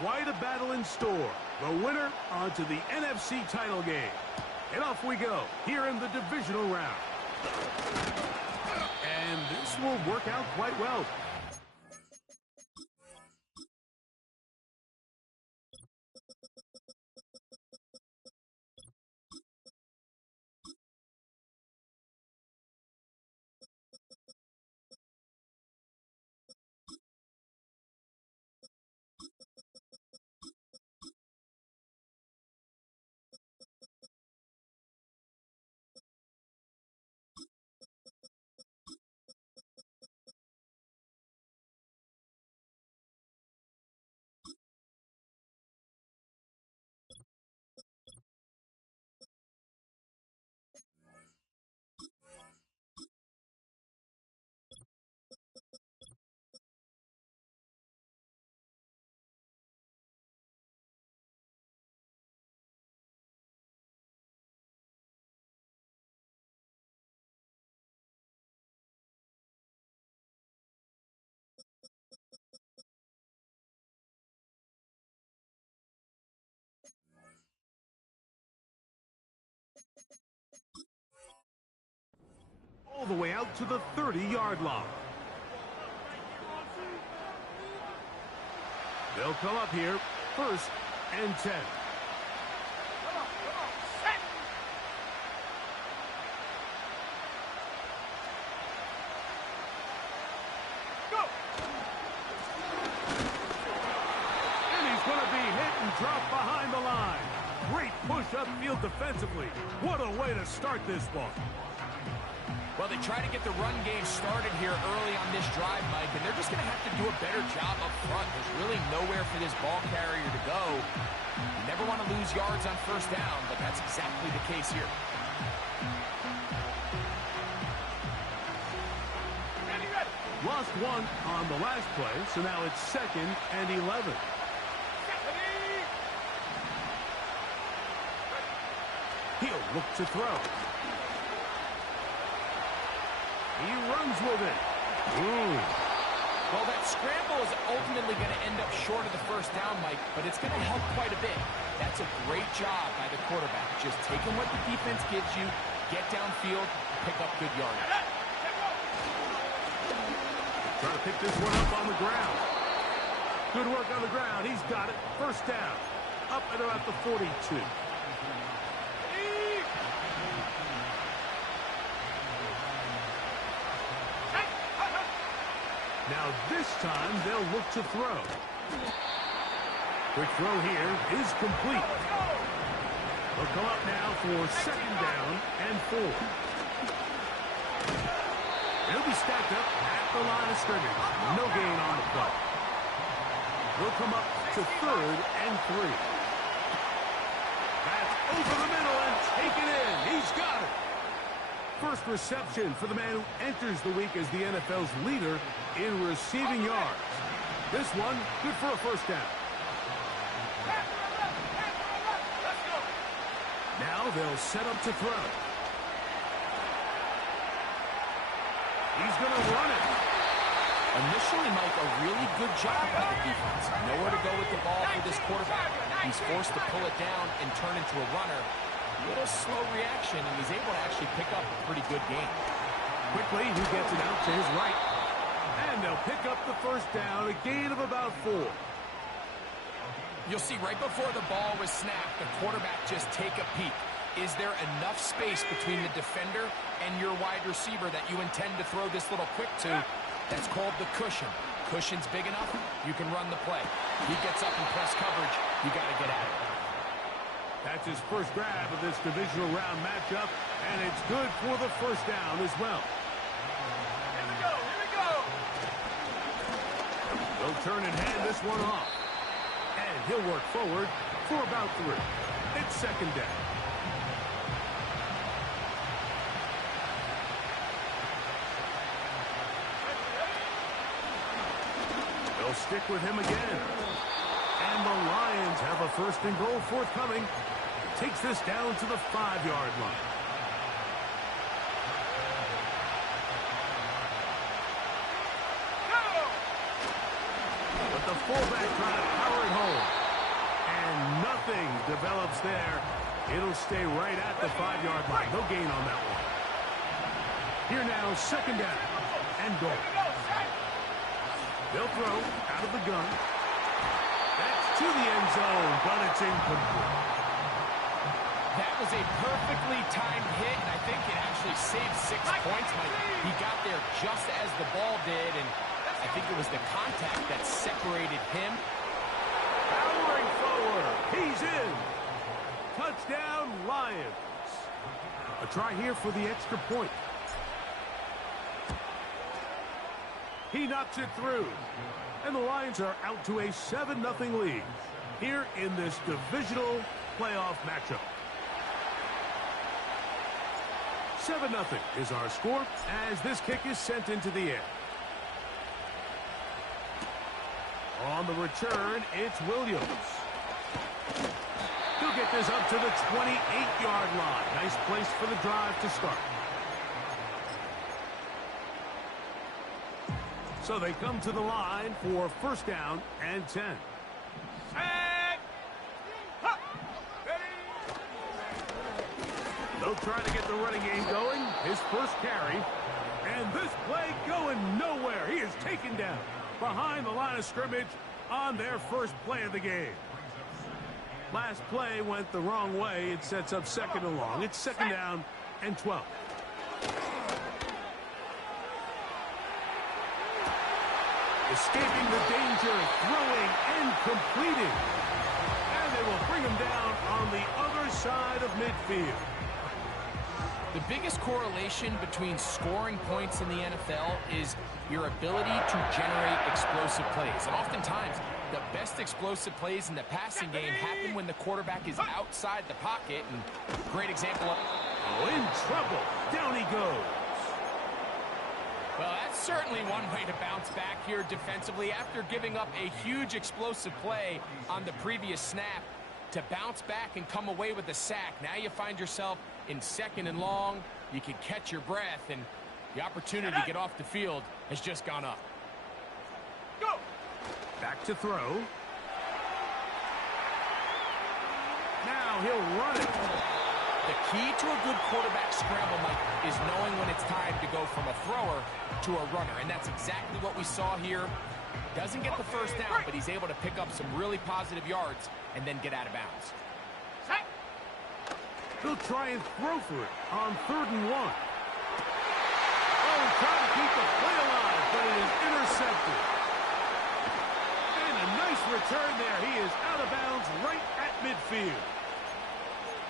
quite a battle in store. The winner onto the NFC title game. And off we go here in the divisional round. And this will work out quite well. All the way out to the 30-yard line. They'll come up here, 1st and 10. Set. Go. And he's going to be hit and dropped behind the line. Great push upfield defensively. What a way to start this one. Well, they try to get the run game started here early on this drive, Mike, and they're just going to have to do a better job up front. There's really nowhere for this ball carrier to go. You never want to lose yards on 1st down, but that's exactly the case here. Lost one on the last play, so now it's 2nd and 11. He'll look to throw. He runs with it. Well, that scramble is ultimately going to end up short of the 1st down, Mike, but it's going to help quite a bit. That's a great job by the quarterback. Just taking what the defense gives you, get downfield, pick up good yardage. Trying to pick this one up on the ground. Good work on the ground. He's got it. 1st down. Up and about the 42. Now this time they'll look to throw. Quick throw here is complete. They'll come up now for 2nd down and 4. They'll be stacked up at the line of scrimmage. No gain on the play. They'll come up to 3rd and 3. That's over the middle and taken in. He's got it. First reception for the man who enters the week as the NFL's leader in receiving yards. This one, good for a 1st down. Now they'll set up to throw. He's going to run it. Initially, Mike, a really good job by the defense. Nowhere to go with the ball for this quarterback. He's forced to pull it down and turn into a runner. A little slow reaction, and he's able to actually pick up a pretty good game. Quickly, he gets it out to his right. And they'll pick up the 1st down, a gain of about 4. You'll see right before the ball was snapped, the quarterback just take a peek. Is there enough space between the defender and your wide receiver that you intend to throw this little quick to? That's called the cushion. Cushion's big enough, you can run the play. He gets up in press coverage, you got to get at it. That's his first grab of this divisional round matchup, and it's good for the 1st down as well. Here we go, here we go. They'll turn and hand this one off. And he'll work forward for about 3. It's 2nd down. They'll stick with him again. And the Lions have a 1st and goal forthcoming. Takes this down to the 5-yard line. But the fullback trying to power it home. develops there. It'll stay right at the 5-yard line. No gain on that one. Here now, second down and goal. They'll throw out of the gun. That's to the end zone, but it's incomplete. That was a perfectly timed hit, and I think it actually saved 6 points. He got there just as the ball did, and I think it was the contact that separated him. Powering forward. He's in. Touchdown, Lions. A try here for the extra point. He knocks it through. And the Lions are out to a 7-0 lead here in this divisional playoff matchup. 7-0 is our score as this kick is sent into the air. On the return, it's Williams. He'll get this up to the 28-yard line. Nice place for the drive to start. So they come to the line for first down and 10. They'll try to get the running game going. His first carry. And this play going nowhere. He is taken down behind the line of scrimmage on their first play of the game. Last play went the wrong way. It sets up second and long. It's second down and 12. Escaping the danger, throwing and completing. And they will bring him down on the other side of midfield. The biggest correlation between scoring points in the NFL is your ability to generate explosive plays. And oftentimes, the best explosive plays in the passing game happen when the quarterback is outside the pocket. And great example of... Oh, in trouble. Down he goes. Well, that's certainly one way to bounce back here defensively. After giving up a huge explosive play on the previous snap, to bounce back and come away with a sack. Now you find yourself in second and long. You can catch your breath, and the opportunity to get off the field has just gone up. Go! Back to throw. Now he'll run it. The key to a good quarterback scramble, Mike, is knowing when it's time to go from a thrower to a runner, and that's exactly what we saw here. Doesn't get the first down, but he's able to pick up some really positive yards and then get out of bounds. He'll try and throw for it on 3rd and 1. Oh, trying to keep the play alive, but it is intercepted. And a nice return there. He is out of bounds right at midfield.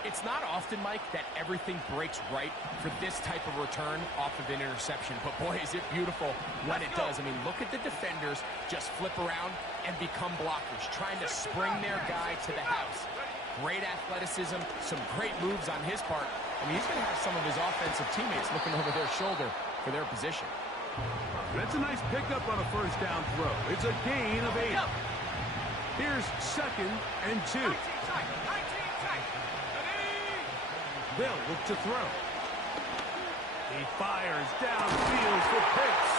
It's not often, Mike, that everything breaks right for this type of return off of an interception. But, boy, is it beautiful when it does. I mean, look at the defenders just flip around and become blockers, trying to spring their guy to the house. Great athleticism, some great moves on his part. I mean, he's going to have some of his offensive teammates looking over their shoulder for their position. That's a nice pickup on a first down throw. It's a gain of 8. Here's second and 2. They'll look to throw. He fires downfield for Pitts.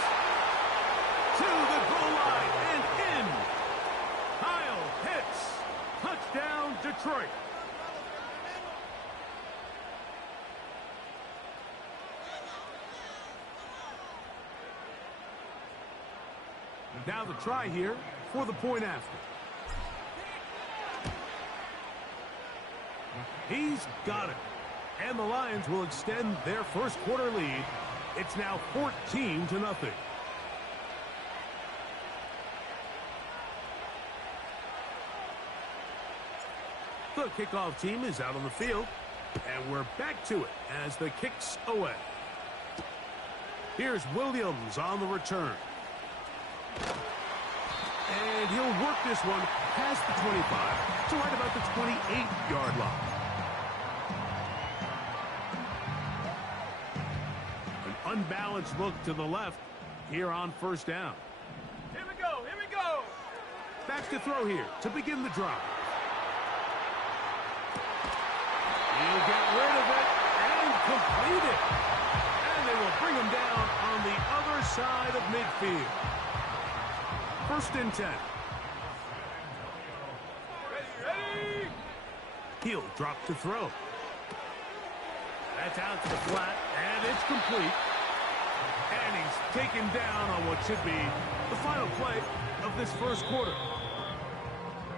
To the goal line and in. Kyle Pitts. Touchdown, Detroit. Now the try here for the point after. He's got it. And the Lions will extend their first quarter lead. It's now 14-0. The kickoff team is out on the field. And we're back to it as the kick's away. Here's Williams on the return. And he'll work this one past the 25 to right about the 28-yard line. Unbalanced look to the left here on first down. Here we go, here we go. Back to throw here to begin the drive. He'll get rid of it and complete it. And they will bring him down on the other side of midfield. First and 10. Ready, ready. He'll drop to throw. That's out to the flat, and it's complete. And he's taken down on what should be the final play of this first quarter.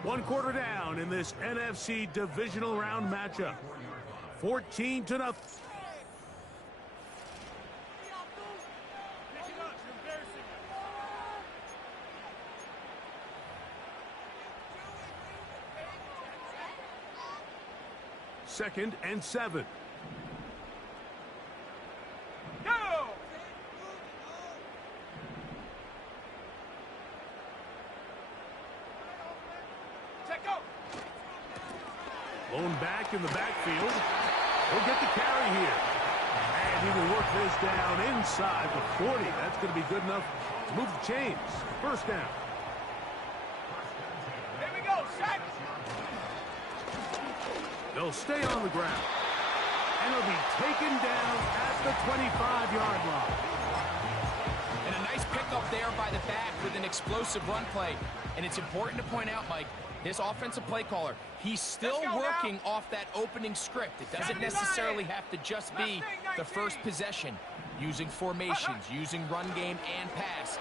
1 quarter down in this NFC divisional round matchup. 14-0. Second and 7. Go! Check go! Blown back in the backfield. He'll get the carry here. And he will work this down inside the 40. That's going to be good enough to move the chains. First down. Here we go, sack! They'll stay on the ground. And he'll be taken down at the 25-yard line. And a nice pickup there by the back with an explosive run play. And it's important to point out, Mike, this offensive play caller, he's still working off that opening script. It doesn't necessarily have to just be the first possession. Using formations, using run game and pass.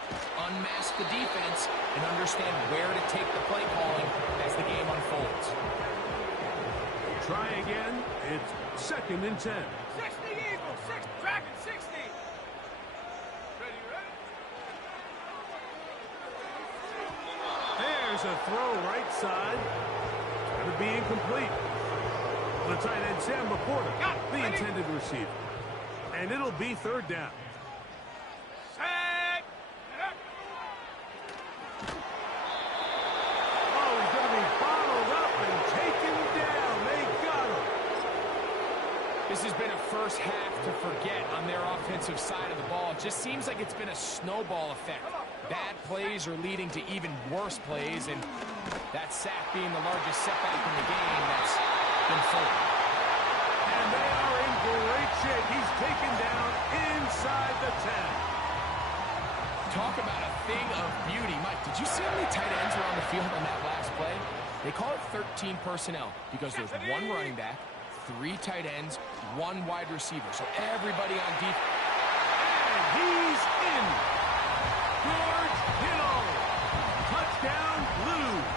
Unmask the defense and understand where to take the play calling as the game unfolds. Try again. It's second and 10. 60 Eagles, 6, Dragon 60. Ready? There's a throw right side. It's going to be incomplete. The tight end, Sam Laporta, the intended receiver. And it'll be third down. Sack! Oh, he's going to be bottled up and taken down. They got him. This has been a first half to forget on their offensive side of the ball. It just seems like it's been a snowball effect. Bad plays are leading to even worse plays, and that sack being the largest setback in the game that's been full. And they are in great shape. He's taken down inside the 10. Talk about a thing of beauty. Mike, did you see how many tight ends were on the field on that last play? They call it 13 personnel because there's 1 running back, 3 tight ends, 1 wide receiver. So everybody on defense. And he's in. George Kittle. Touchdown, Blues.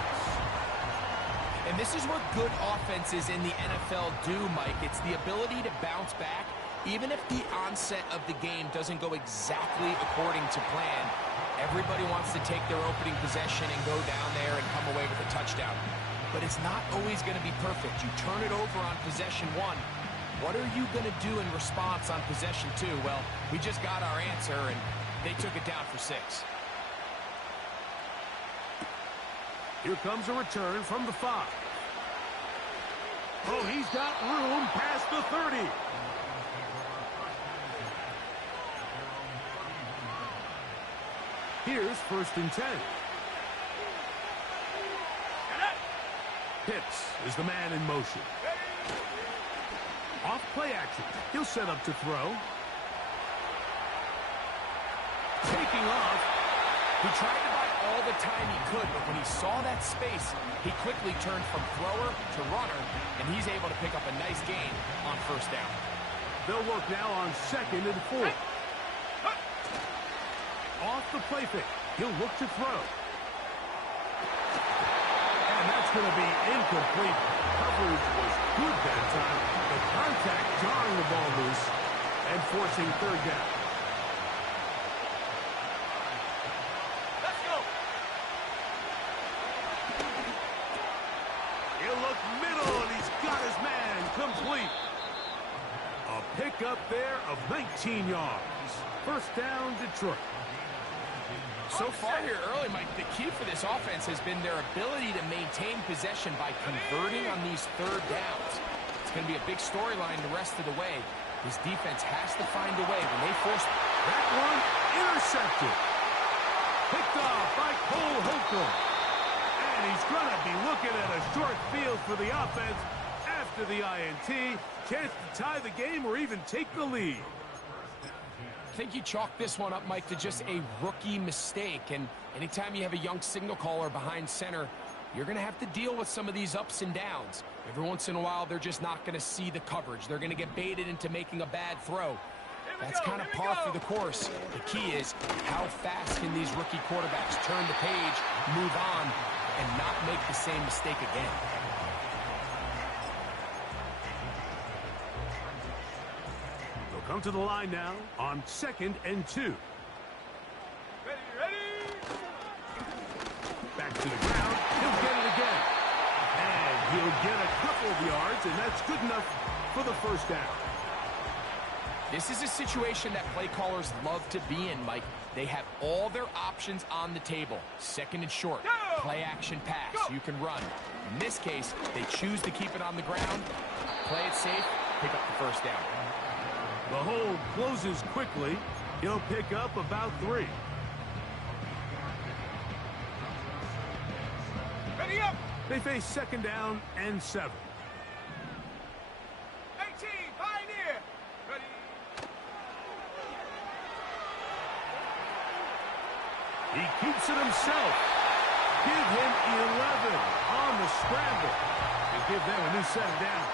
And this is what good offenses in the NFL do, Mike. It's the ability to bounce back, even if the onset of the game doesn't go exactly according to plan. Everybody wants to take their opening possession and go down there and come away with a touchdown. But it's not always going to be perfect. You turn it over on possession 1. What are you going to do in response on possession 2? Well, we just got our answer, and they took it down for 6. Here comes a return from the 5. Oh, he's got room past the 30. Here's first and 10. Pitts is the man in motion. Off play action. He'll set up to throw. Taking off. He tried to buy all the time he could, but when he saw that space, he quickly turned from thrower to runner, and he's able to pick up a nice gain on first down. They'll work now on second and 4. Off the play fake. He'll look to throw. And that's going to be incomplete. Coverage was good that time. The contact jarring the ball loose and forcing third down. Let's go! He'll look middle, and he's got his man complete. A pickup there of 19 yards. First down, Detroit. So far here early, Mike, the key for this offense has been their ability to maintain possession by converting on these third downs. It's going to be a big storyline the rest of the way. This defense has to find a way when they force. That one intercepted. Picked off by Cole Holcomb. And he's going to be looking at a short field for the offense after the INT. Chance to tie the game or even take the lead. I think you chalk this one up, Mike, to just a rookie mistake. And anytime you have a young signal caller behind center, you're going to have to deal with some of these ups and downs. Every once in a while, they're just not going to see the coverage. They're going to get baited into making a bad throw. That's kind of par for the course. The key is how fast can these rookie quarterbacks turn the page, move on, and not make the same mistake again. They'll come to the line now on 2nd and 2. Ready. Back to the ground. He'll get it again. And he'll get a couple of yards, and that's good enough for the first down. This is a situation that play callers love to be in, Mike. They have all their options on the table. 2nd and short, play action pass, you can run. In this case, they choose to keep it on the ground, play it safe, pick up the first down. The hole closes quickly. He'll pick up about 3. Ready up. They face 2nd down and 7. 18, Pioneer. Ready. He keeps it himself. Give him 11 on the scramble. And give them a new set of downs.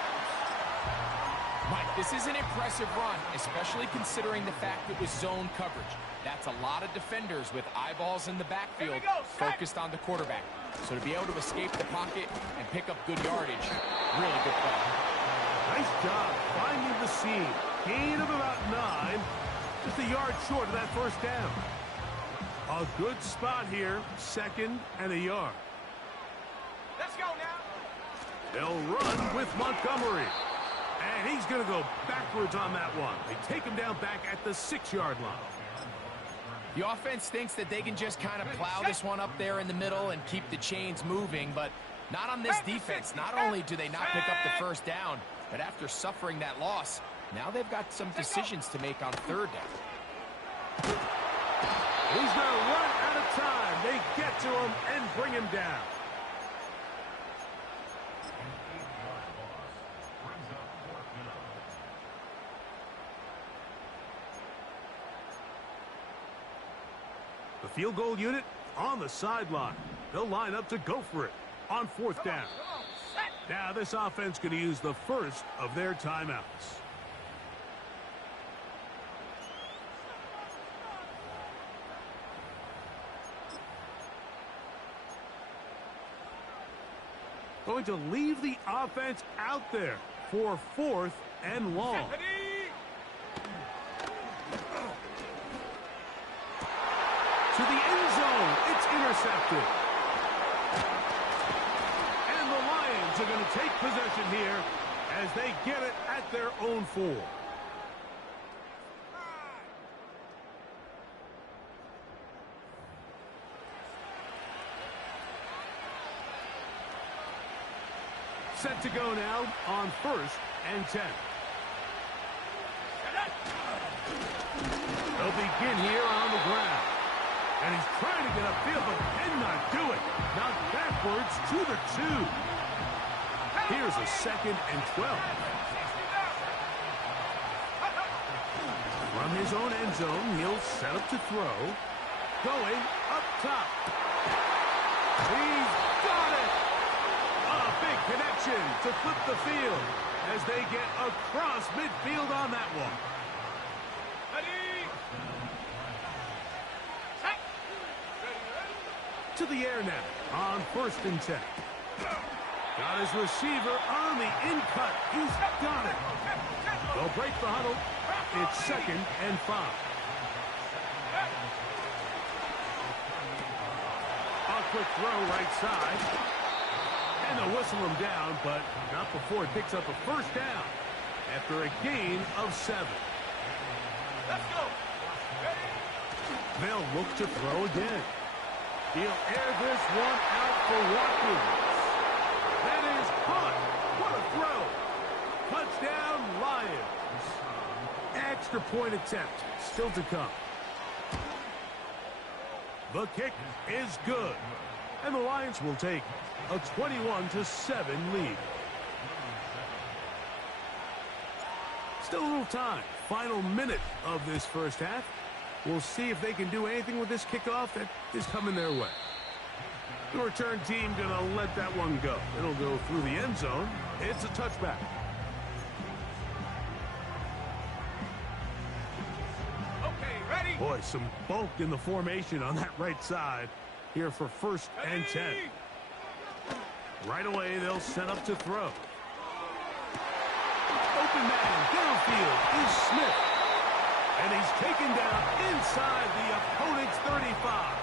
Mike, this is an impressive run, especially considering the fact it was zone coverage. That's a lot of defenders with eyeballs in the backfield focused on the quarterback. So to be able to escape the pocket and pick up good yardage, really good play. Nice job finding the seam. Gain of about 9. Just a yard short of that first down. A good spot here. 2nd and a yard. Let's go now. They'll run with Montgomery. And he's going to go backwards on that one. They take him down back at the 6-yard line. The offense thinks that they can just kind of plow this one up there in the middle and keep the chains moving, but not on this defense. Not only do they not pick up the first down, but after suffering that loss, now they've got some decisions to make on 3rd down. He's going to run out of time. They get to him and bring him down. The field goal unit on the sideline. They'll line up to go for it on 4th down. Now this offense going to use the first of their timeouts. Going to leave the offense out there for 4th and long. To the end zone, it's intercepted. And the Lions are going to take possession here as they get it at their own 4. Set to go now on 1st and 10. They'll begin here on the ground. And he's trying to get upfield, but cannot do it. Knocked backwards to the 2. Here's a 2nd and 12. From his own end zone, he'll set up to throw. Going up top. He's got it! A big connection to flip the field as they get across midfield on that one. To the air now on 1st and 10. Got his receiver on the in-cut. He's got it. They'll break the huddle. It's 2nd and 5. A quick throw right side. And they'll whistle him down, but not before it picks up a first down after a gain of 7. Let's go. They'll look to throw again. He'll air this one out for Watkins. That is caught. What a throw. Touchdown, Lions. Extra point attempt still to come. The kick is good. And the Lions will take a 21-7 lead. Still a little time. Final minute of this first half. We'll see if they can do anything with this kickoff that is coming their way. The return team going to let that one go. It'll go through the end zone. It's a touchback. Okay, ready? Boy, some bulk in the formation on that right side here for 1st and 10. Right away, they'll set up to throw. Open man downfield is Smith. And he's taken down inside the opponent's 35.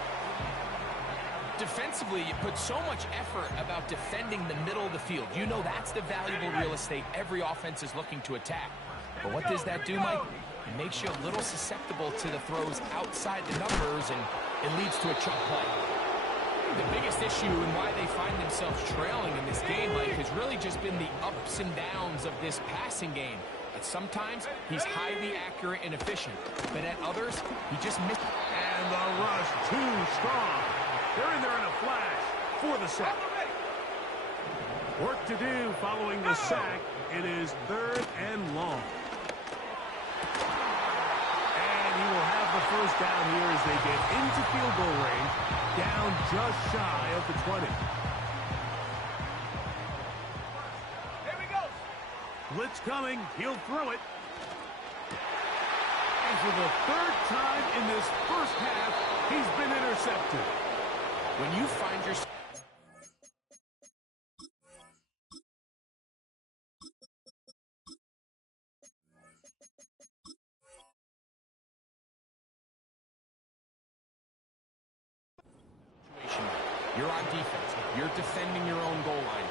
Defensively, you put so much effort about defending the middle of the field. You know that's the valuable real estate every offense is looking to attack. But what does that do, Mike? It makes you a little susceptible to the throws outside the numbers, and it leads to a chunk play. The biggest issue and why they find themselves trailing in this game, Mike, has really just been the ups and downs of this passing game. At sometimes, he's highly accurate and efficient, but at others, he just misses. And the rush too strong. They're in there in a flash for the sack. Work to do following the sack. It is 3rd and long. And he will have the first down here as they get into field goal range, down just shy of the 20. Here we go. Blitz coming. He'll throw it. And for the 3rd time in this first half, he's been intercepted. When you find yourself you're on defense, you're defending your own goal line,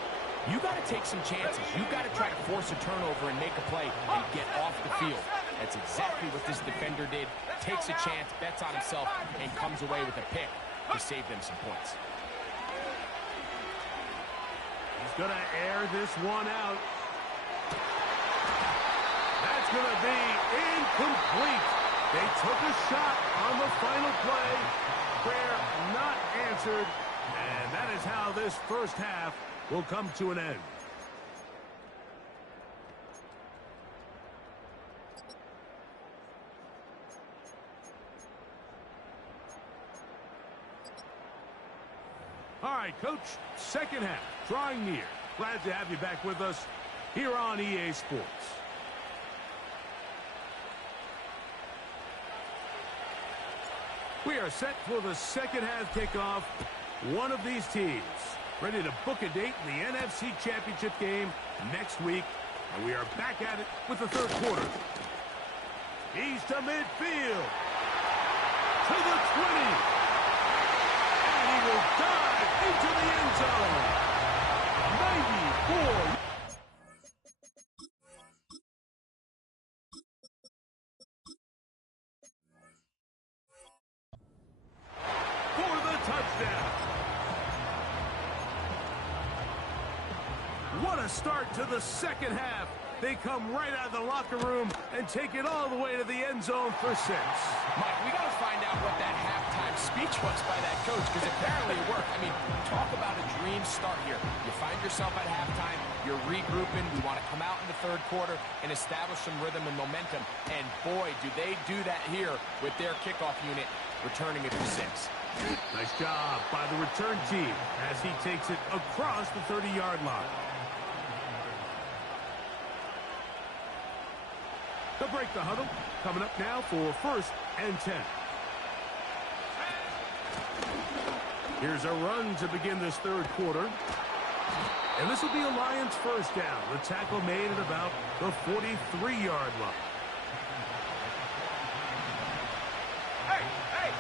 you got to take some chances. You got to try to force a turnover and make a play and get off the field. That's exactly what this defender did. Takes a chance, bets on himself, and comes away with a pick to save them some points. He's going to air this one out. That's going to be incomplete. They took a shot on the final play. Prayer not answered. And that is how this first half will come to an end. All right, Coach, second half, drawing near. Glad to have you back with us here on EA Sports. We are set for the second half kickoff. One of these teams ready to book a date in the NFC Championship game next week. And we are back at it with the third quarter. He's to midfield. To the 20. And he will dive into the end zone. 94. For the touchdown. What a start to the second half. They come right out of the locker room and take it all the way to the end zone for 6. Mike, we got to find out what that halftime speech was by that coach, because apparently it worked. I mean, talk about a dream start here. You find yourself at halftime, you're regrouping, we want to come out in the third quarter and establish some rhythm and momentum. And boy, do they do that here with their kickoff unit returning it for 6. Nice job by the return team as he takes it across the 30-yard line. They'll break the huddle. Coming up now for 1st and 10. Here's a run to begin this third quarter. And this will be a Lions first down. The tackle made at about the 43-yard line. Hey, hey.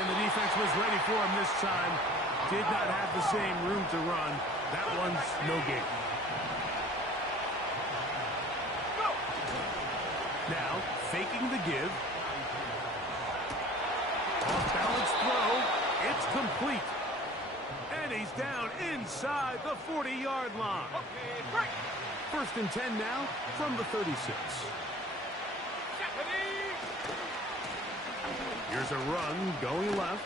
And the defense was ready for him this time. Did not have the same room to run. That one's no gain. Now, faking the give. Off-balance throw. It's complete. And he's down inside the 40-yard line. Okay, break. 1st and 10 now from the 36. Here's a run going left.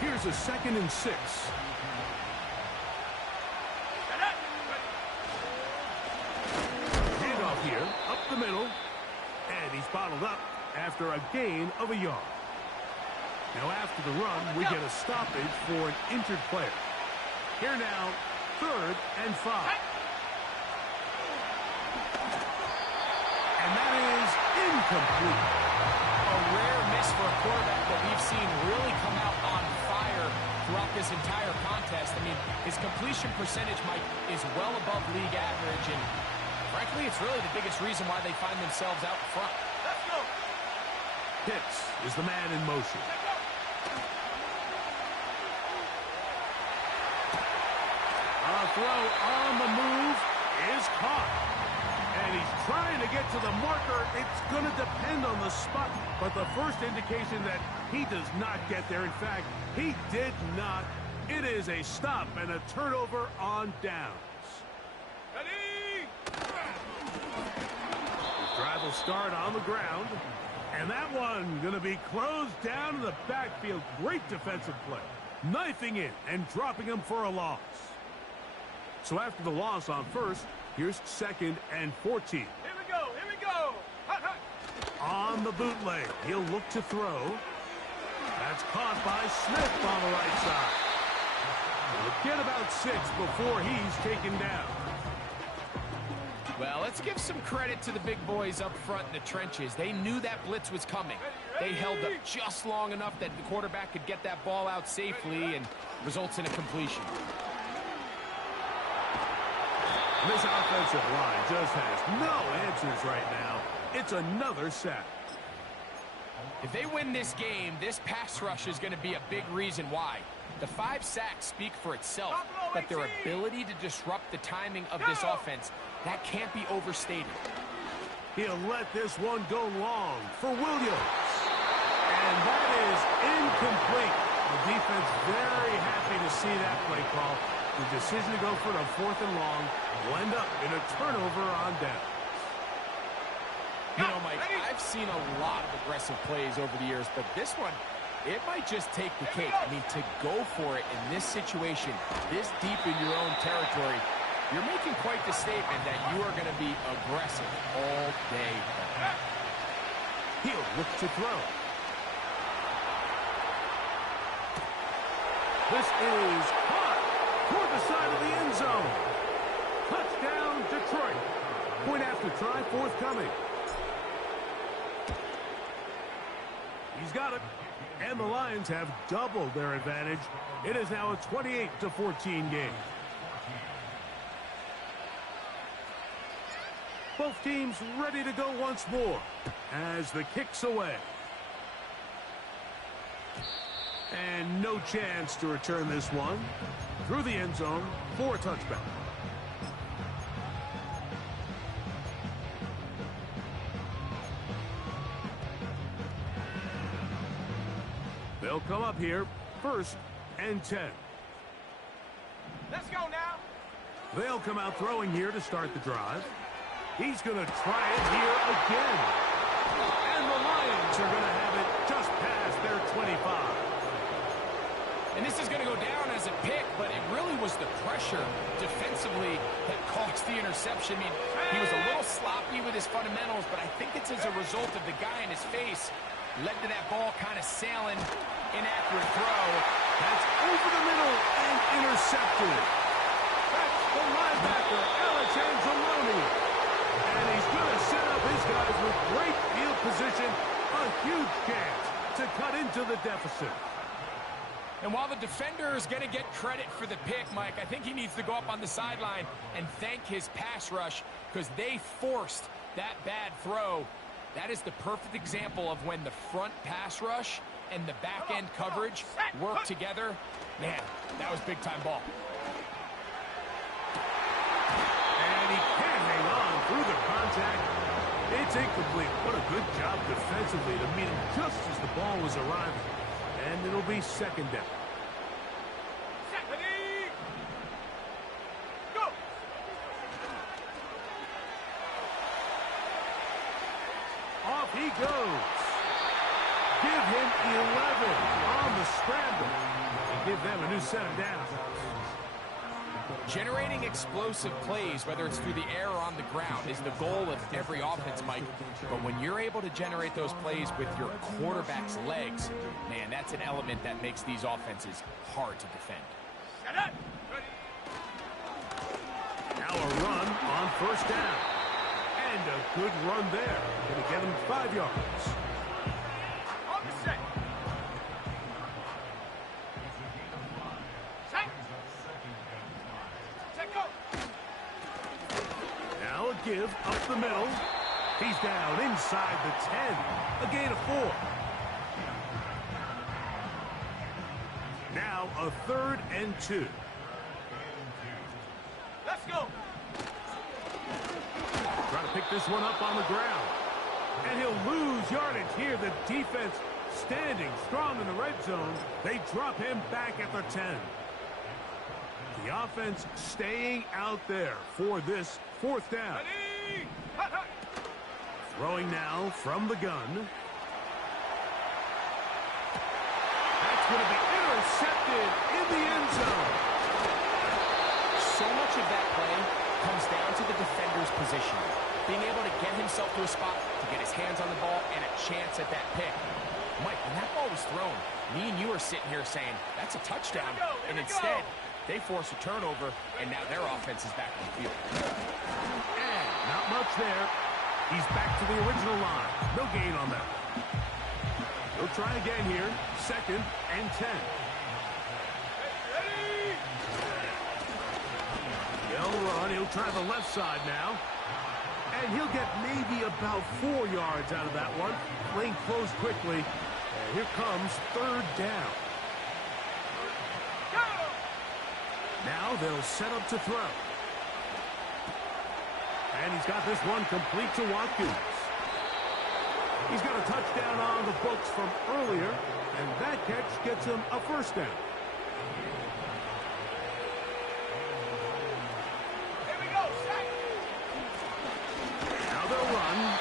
Here's a 2nd and 6. and he's bottled up after a gain of a yard. Now after the run, we get a stoppage for an injured player. Here now, 3rd and 5. And that is incomplete. A rare miss for a quarterback that we've seen really come out on fire throughout this entire contest. I mean, his completion percentage, Mike, is well above league average, and frankly, it's really the biggest reason why they find themselves out front. Let's go. Pitts is the man in motion. A throw on the move is caught. And he's trying to get to the marker. It's going to depend on the spot. But the first indication that he does not get there. In fact, he did not. It is a stop and a turnover on downs. Ready? The drive will start on the ground. And that one going to be closed down in the backfield. Great defensive play. Knifing in and dropping him for a loss. So after the loss on first, here's 2nd and 14. Here we go. Here we go. Hut, hut. On the bootleg, he'll look to throw. That's caught by Smith on the right side. He'll get about 6 before he's taken down. Well, let's give some credit to the big boys up front in the trenches. They knew that blitz was coming. They held up just long enough that the quarterback could get that ball out safely and results in a completion. This offensive line just has no answers right now. It's another sack. If they win this game, this pass rush is going to be a big reason why. The 5 sacks speak for itself, but their ability to disrupt the timing of this offense, that can't be overstated. He'll let this one go long for Williams. And that is incomplete. The defense very happy to see that play call. The decision to go for the 4th and long will end up in a turnover on downs. You know, Mike, I've seen a lot of aggressive plays over the years, but this one, it might just take the cake. I mean, to go for it in this situation, this deep in your own territory, you're making quite the statement that you are going to be aggressive all day long. He'll look to throw. This is caught toward the side of the end zone. Touchdown, Detroit. Point after try, forthcoming. He's got it. And the Lions have doubled their advantage. It is now a 28-14 game. Both teams ready to go once more as the kick's away. And no chance to return this one through the end zone for a touchback. They'll come up here, 1st and 10. Let's go now. They'll come out throwing here to start the drive. He's going to try it here again. And the Lions are going to have it just past their 25. And this is going to go down as a pick, but it really was the pressure defensively that caused the interception. I mean, he was a little sloppy with his fundamentals, but I think it's as a result of the guy in his face led to that ball kind of sailing. Inaccurate throw. That's over the middle and intercepted. That's the linebacker, Alex Anzalone. And he's going to set up his guys with great field position. A huge chance to cut into the deficit. And while the defender is going to get credit for the pick, Mike, I think he needs to go up on the sideline and thank his pass rush because they forced that bad throw. That is the perfect example of when the front pass rush and the back-end coverage work together. Man, that was big-time ball. And he can't hang on through the contact. It's incomplete. What a good job defensively to meet him just as the ball was arriving. And it'll be 2nd down. Ready? Go. Off he goes. Give him 11 on the scramble and give them a new set of downs. Generating explosive plays, whether it's through the air or on the ground, is the goal of every offense, Mike. But when you're able to generate those plays with your quarterback's legs, man, that's an element that makes these offenses hard to defend. Now a run on first down. And a good run there. Going to get him 5 yards. On the set. Set. Set, go. Now a give up the middle. He's down inside the 10. A gain of 4. Now a 3rd and 2. Let's go. Trying to pick this one up on the ground. And he'll lose yardage here. The defense standing strong in the red zone. They drop him back at the 10. The offense staying out there for this 4th down. Ready. Hut, hut. Throwing now from the gun. That's going to be intercepted in the end zone. So much of that play comes down to the defender's position. Being able to get himself to a spot, to get his hands on the ball, and a chance at that pick. Mike, when that ball was thrown, me and you are sitting here saying, that's a touchdown. And instead, they force a turnover, and now their offense is back on the field. And not much there. He's back to the original line. No gain on that. He'll try again here. 2nd and 10. Ready. They'll run. He'll try the left side now. And he'll get maybe about 4 yards out of that one. Lane closed quickly. And here comes 3rd down. Go. Now they'll set up to throw. And he's got this one complete to Watkins. He's got a touchdown on the books from earlier. And that catch gets him a 1st down.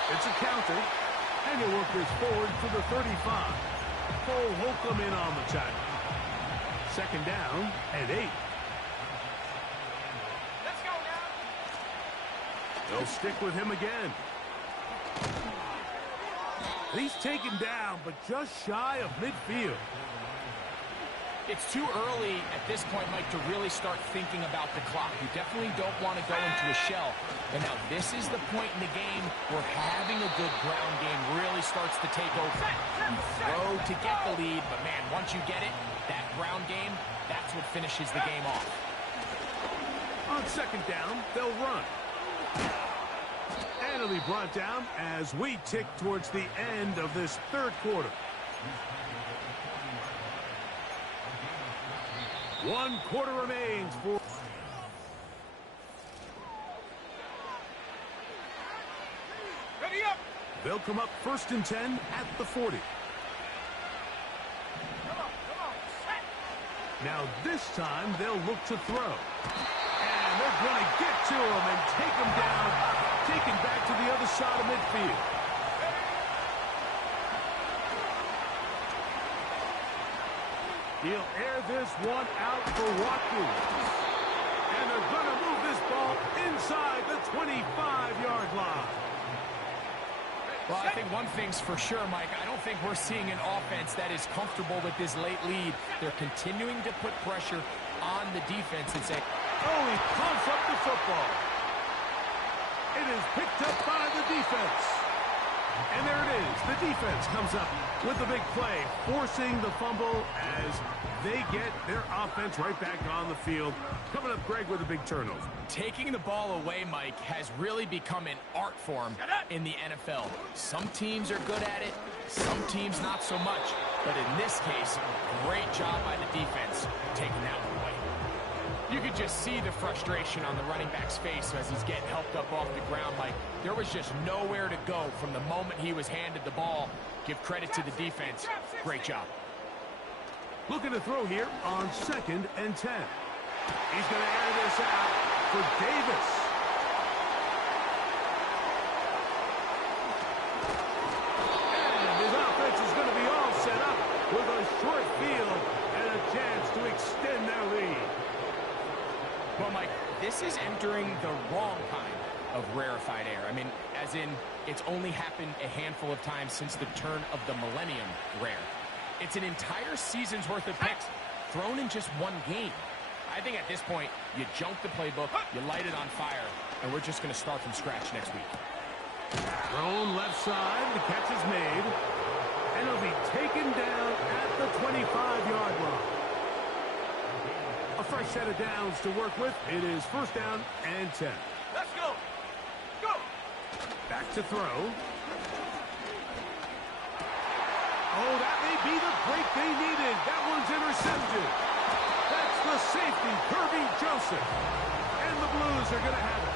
It's a counter, and he'll work this forward to the 35. Cole Holcomb in on the tackle. 2nd down and 8. Let's go now. They'll stick with him again. He's taken down, but just shy of midfield. It's too early at this point, Mike, to really start thinking about the clock. You definitely don't want to go into a shell. And now this is the point in the game where having a good ground game really starts to take over. You throw to get the lead, but man, once you get it, that ground game, that's what finishes the game off. On 2nd down, they'll run. And it'll be brought down as we tick towards the end of this 3rd quarter. 1 quarter remains for... Ready up. They'll come up 1st and 10 at the 40. Come on. Set. Now this time they'll look to throw. And they're going to get to him and take him down, taken back to the other side of midfield. He'll air this one out for Watkins. And they're going to move this ball inside the 25-yard line. Well, I think one thing's for sure, Mike. I don't think we're seeing an offense that is comfortable with this late lead. They're continuing to put pressure on the defense and say, oh, he pumps up the football. It is picked up by the defense. And there it is. The defense comes up with the big play, forcing the fumble as they get their offense right back on the field. Coming up, Greg, with a big turnover. taking the ball away, Mike, has really become an art form in the NFL. Some teams are good at it, some teams not so much. But in this case, great job by the defense taking that one away. You could just see the frustration on the running back's face as he's getting helped up off the ground. Mike, there was just nowhere to go from the moment he was handed the ball. Give credit to the defense. Great job. Looking to throw here on 2nd and 10. He's going to air this out for Davis. And his offense is going to be all set up with a short field and a chance to extend their lead. Well, Mike, this is entering the wrong kind of rarefied air. I mean, as in, it's only happened a handful of times since the turn of the millennium rare. It's an entire season's worth of picks thrown in just one game. I think at this point, you junk the playbook, you light it on fire, and we're just going to start from scratch next week. Thrown left side, the catch is made, and he'll be taken down at the 25-yard line. A fresh set of downs to work with. It is first down and 10. Let's go. Go. Back to throw. Oh, that may be the break they needed. That one's intercepted. That's the safety, Kirby Joseph. And the Blues are going to have it.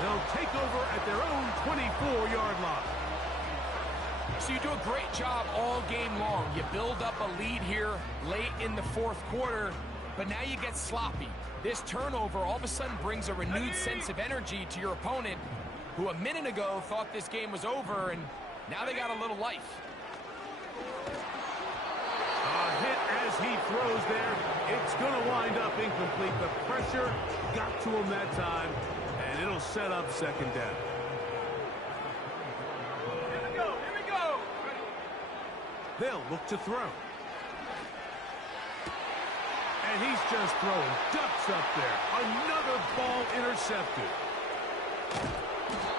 They'll take over at their own 24-yard line. So you do a great job all game long. You build up a lead here late in the fourth quarter, but now you get sloppy. This turnover all of a sudden brings a renewed sense of energy to your opponent, who a minute ago thought this game was over, and now they got a little life. A hit as he throws there. It's going to wind up incomplete. The pressure got to him that time, and it'll set up second down. Here we go. Here we go. They'll look to throw. And he's just throwing ducks up there. Another ball intercepted.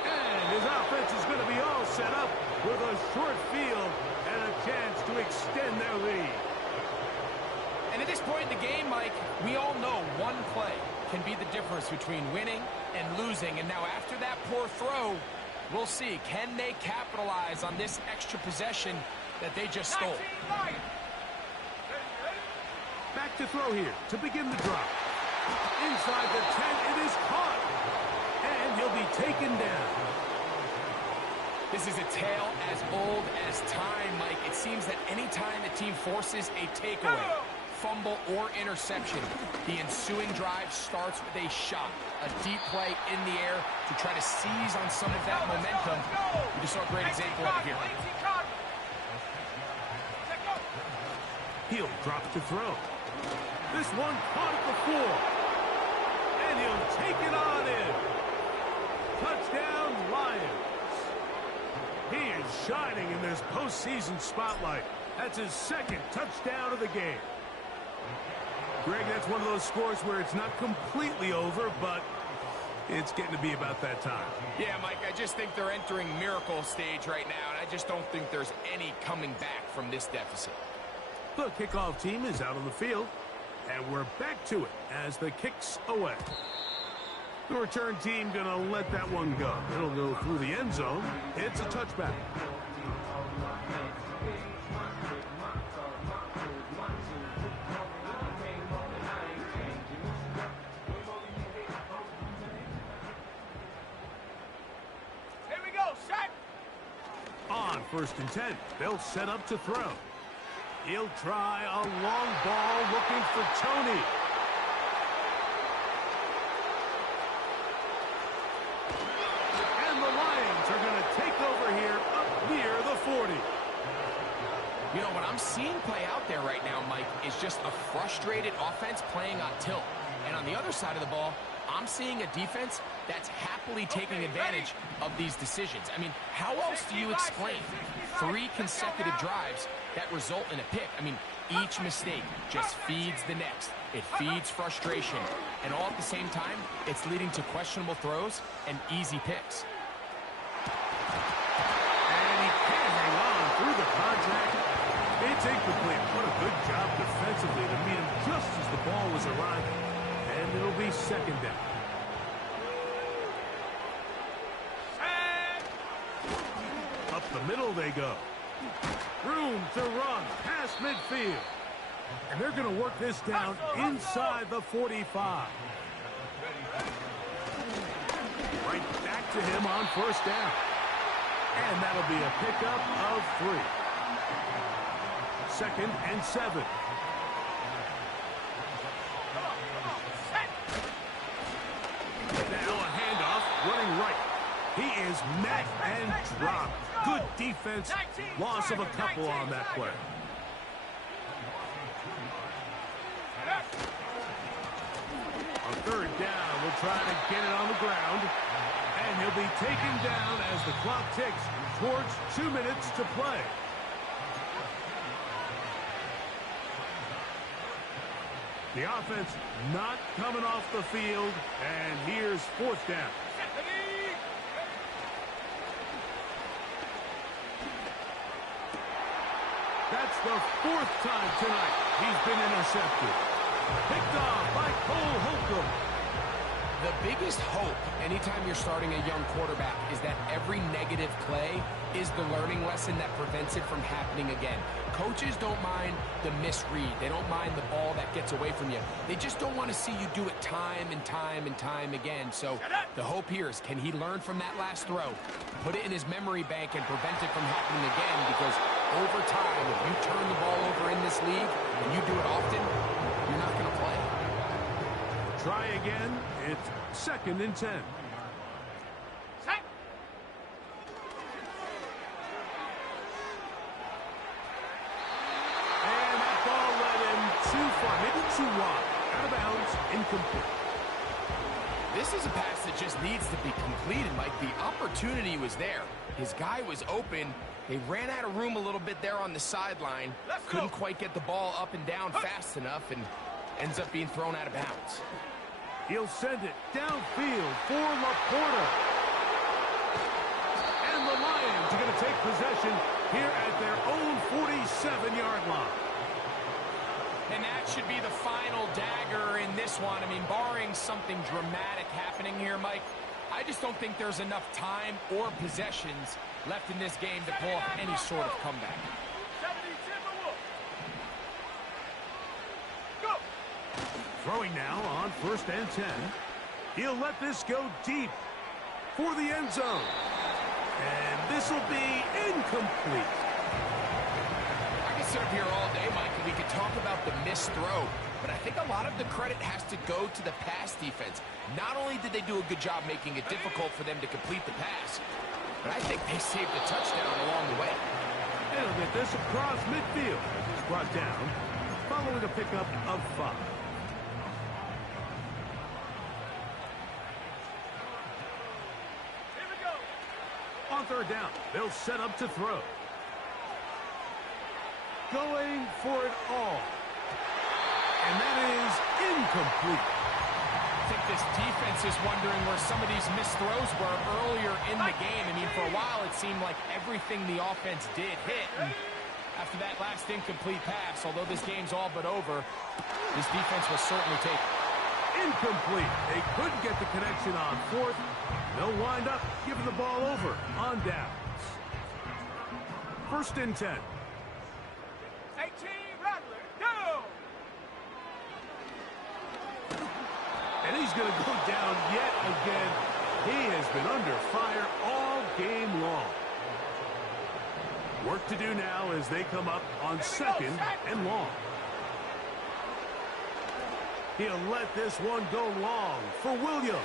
And his offense is going to be all set up with a short field and a chance to extend their lead. And at this point in the game, Mike, we all know one play can be the difference between winning and losing. And now after that poor throw, we'll see, can they capitalize on this extra possession that they just stole? 19 Lions. Back to throw here to begin the drop. Inside the 10, it is caught. And he'll be taken down. This is a tale as old as time, Mike. It seems that any time the team forces a takeaway, fumble, or interception, the ensuing drive starts with a shot, a deep play in the air to try to seize on some of that momentum. We just saw a great example of it here. He'll drop to throw. This one caught at the 4. And he'll take it on in. Touchdown, Lions. He is shining in this postseason spotlight. That's his second touchdown of the game. Greg, that's one of those scores where it's not completely over, but it's getting to be about that time. Yeah, Mike, I just think they're entering miracle stage right now, and I just don't think there's any coming back from this deficit. The kickoff team is out on the field, and we're back to it as the kick's away. The return team going to let that one go. It'll go through the end zone. It's a touchback. Here we go. Set. On first and 10, they'll set up to throw. He'll try a long ball looking for Tony. And the Lions are going to take over here up near the 40. You know, what I'm seeing play out there right now, Mike, is just a frustrated offense playing on tilt. And on the other side of the ball, I'm seeing a defense that's happily taking advantage of these decisions. I mean, how else do you explain 3 consecutive drives that result in a pick? I mean, each mistake just feeds the next. It feeds frustration. And all at the same time, it's leading to questionable throws and easy picks. And he can't hang on through the contact. It's incomplete. What a good job defensively to meet him just as the ball was arriving. And it'll be second down. Up the middle they go. Room to run past midfield. And they're going to work this down inside the 45. Right back to him on first down. And that'll be a pickup of 3. Second and 7. Now a handoff running right. He is met and dropped. Good defense. Loss of a couple on that play. On third down, we'll try to get it on the ground. And he'll be taken down as the clock ticks towards 2 minutes to play. The offense not coming off the field, and here's fourth down. That's the fourth time tonight he's been intercepted. Picked off by Cole Holcomb. The biggest hope anytime you're starting a young quarterback is that every negative play is the learning lesson that prevents it from happening again. Coaches don't mind the misread. They don't mind the ball that gets away from you. They just don't want to see you do it time and time and time again. So the hope here is, can he learn from that last throw, put it in his memory bank and prevent it from happening again? Because over time, if you turn the ball over in this league and you do it often, you're not going to play. Try again. It's 2nd and 10. Set. And that ball led him too far, maybe too wide. Out of bounds, incomplete. This is a pass that just needs to be completed, Mike. The opportunity was there. His guy was open. They ran out of room a little bit there on the sideline. Couldn't quite get the ball up and down fast enough, and ends up being thrown out of bounds. He'll send it downfield for Laporta. And the Lions are going to take possession here at their own 47-yard line. And that should be the final dagger in this one. I mean, barring something dramatic happening here, Mike, I just don't think there's enough time or possessions left in this game to pull off any sort of comeback. Throwing now on 1st and 10. He'll let this go deep for the end zone. And this will be incomplete. I could sit up here all day, Mike, and we could talk about the missed throw, but I think a lot of the credit has to go to the pass defense. Not only did they do a good job making it difficult for them to complete the pass, but I think they saved a touchdown along the way. And he'll get this across midfield. It's brought down following a pickup of 5. On third down, they'll set up to throw. Going for it all. And that is incomplete. I think this defense is wondering where some of these missed throws were earlier in the game. I mean, for a while it seemed like everything the offense did hit. And after that last incomplete pass, although this game's all but over, this defense will certainly take it. Incomplete. They couldn't get the connection on 4th. They'll wind up giving the ball over on downs. 1st and 10. 18, Rattler, go! And he's going to go down yet again. He has been under fire all game long. Work to do now as they come up on 2nd and long. He'll let this one go long for Williams.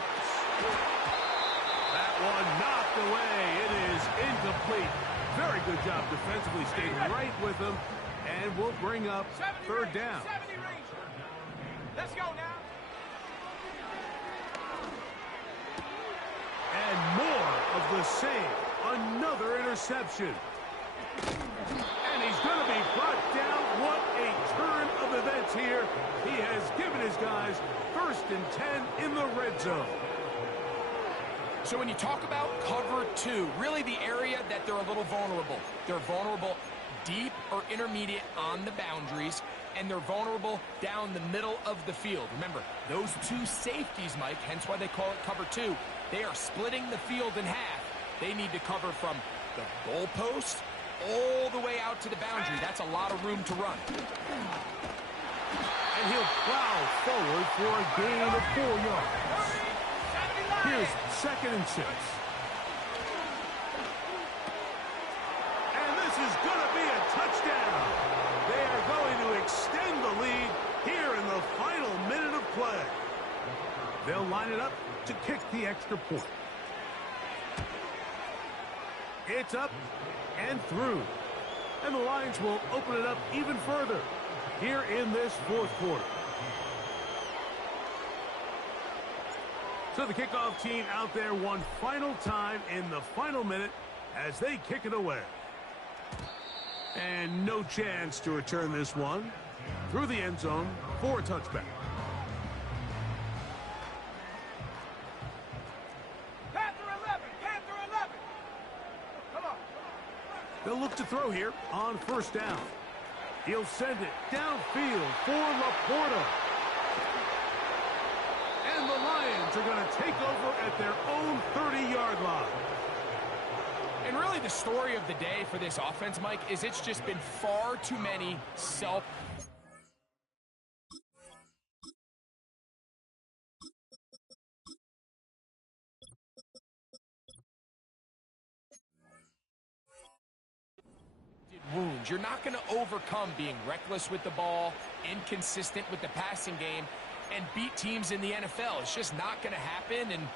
That one knocked away. It is incomplete. Very good job defensively, staying right with him, and we'll bring up 3rd down. 70 Ranger. Let's go now. And more of the same. Another interception. And he's going to be brought down. What a turn of events here. He has given his guys 1st and 10 in the red zone. So when you talk about cover 2, really the area that they're a little vulnerable. They're vulnerable deep or intermediate on the boundaries, and they're vulnerable down the middle of the field. Remember, those 2 safeties, Mike, hence why they call it cover 2, they are splitting the field in half. They need to cover from the goalpost all the way out to the boundary. That's a lot of room to run. And he'll plow forward for a gain of 4 yards. Here's 2nd and 6. And this is going to be a touchdown. They are going to extend the lead here in the final minute of play. They'll line it up to kick the extra point. It's up and through. And the Lions will open it up even further here in this 4th quarter. So the kickoff team out there one final time in the final minute as they kick it away. And no chance to return this one through the end zone for a touchback. Panther 11, Panther 11. Come on. They'll look to throw here on first down. He'll send it downfield for Laporta. And the Lions are going to take over at their own 30-yard line. And really the story of the day for this offense, Mike, is it's just been far too many wounds. You're not going to overcome being reckless with the ball, inconsistent with the passing game, and beat teams in the NFL. It's just not going to happen, and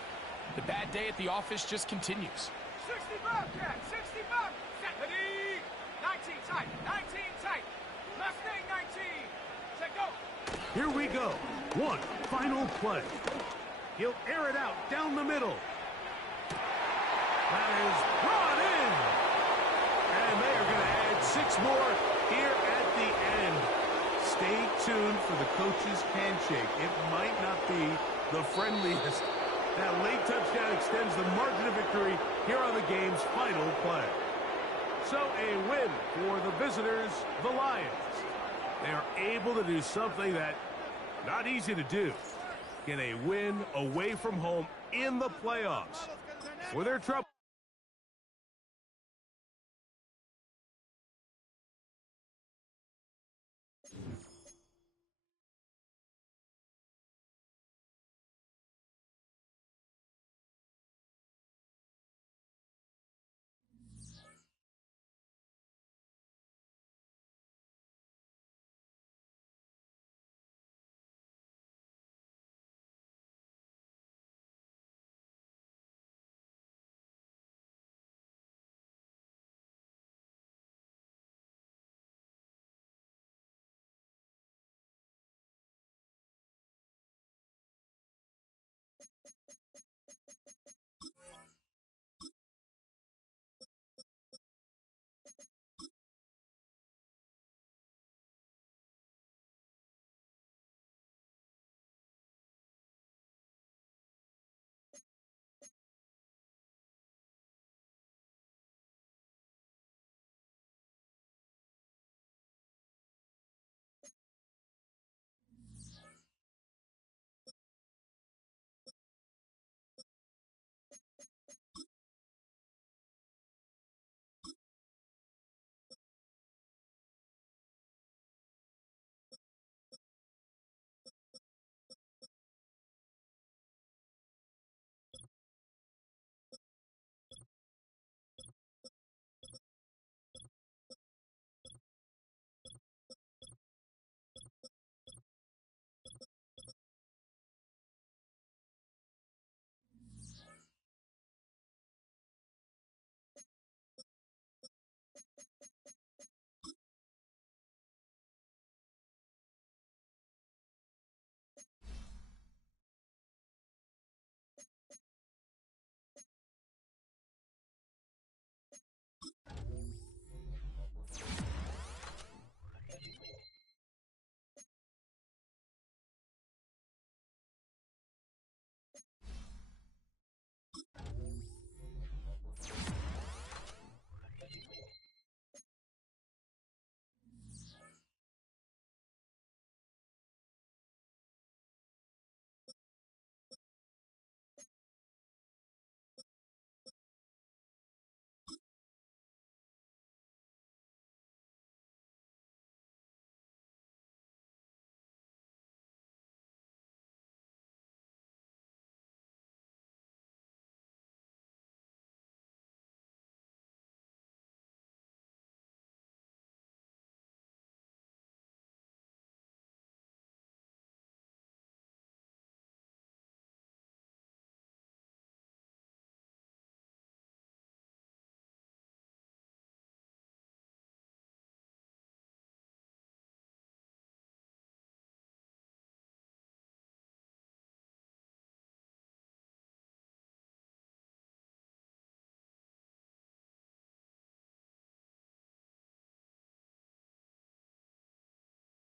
the bad day at the office just continues. 65, Cat, 65. Set. Ready. 19 tight, 19 tight. Mustang 19. Set, go. Here we go. One final play. He'll air it out down the middle. That is brought in. And they are going to add 6 more here at the end. Stay tuned for the coach's handshake. It might not be the friendliest. That late touchdown extends the margin of victory here on the game's final play. So a win for the visitors, the Lions. They are able to do something that not easy to do. Get a win away from home in the playoffs. For their trouble.